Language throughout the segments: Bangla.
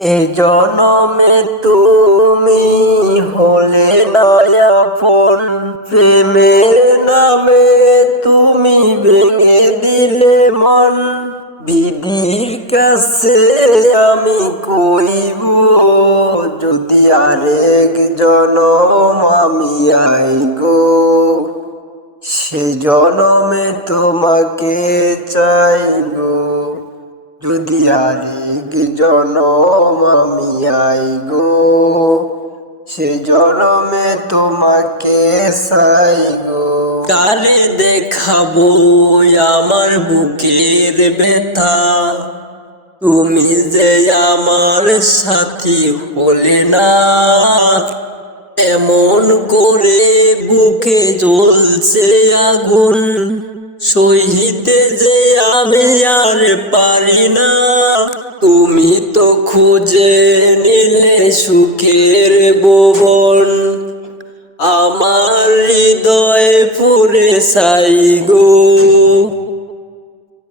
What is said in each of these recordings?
এই জনমে তুমি হলে না আপন, প্রেমের নামে তুমি ভেঙে দিলে মন। বিধির কাছে আমি কইব, যদি আরেক জনম আমি আইগো, সে জনমে তোমাকে চাইগো। যদি আরেক জনম আমি আইগো, সে জনমে তোমাকে চাইগো। কারে দেখাবো আমার বুকের ব্যথা, তুমি যে আমার সাথী হলে না। এমন করে বুকে জ্বলছে আগুন, সইতে যে আমি আর পারি না। তুমি তো খুঁজে নিলে সুখের ভুবন, আমার হৃদয় পুরে ছাই গো।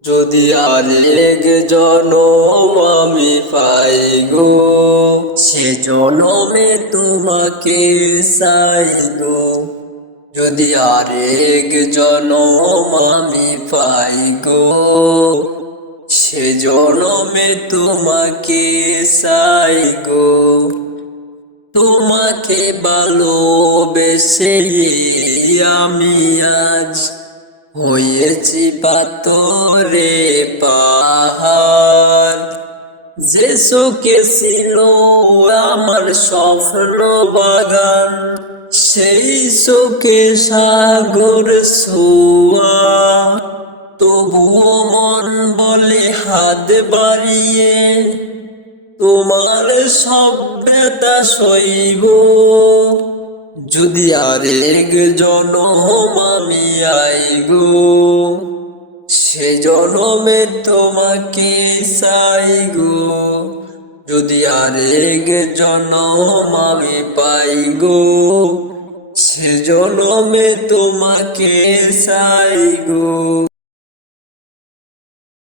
যদি আরেক জনম আমি পাই গো, সে জনমে তোমাকে চাই গো। যদি আরেক জনম আমি পাই গো, সে জনমে তোমাকে চাই গো। তোমাকে ভালোবেসে আমি আজ হয়েছি পাথরে পাহাড়। যে চোখে ছিল আমার স্বপ্ন বাগান, সেই চোখে সাগর ছোঁয়া। তবুও মন বলে হাত বাড়িয়ে, তোমার সব ব্যথা সইব। যদি আরেক জনম আমি আইগো, সে জনমে তোমাকে চাইগো। যদি আরেক জনম আমি পাইগো, সে জনমে তোমাকে চাইগো।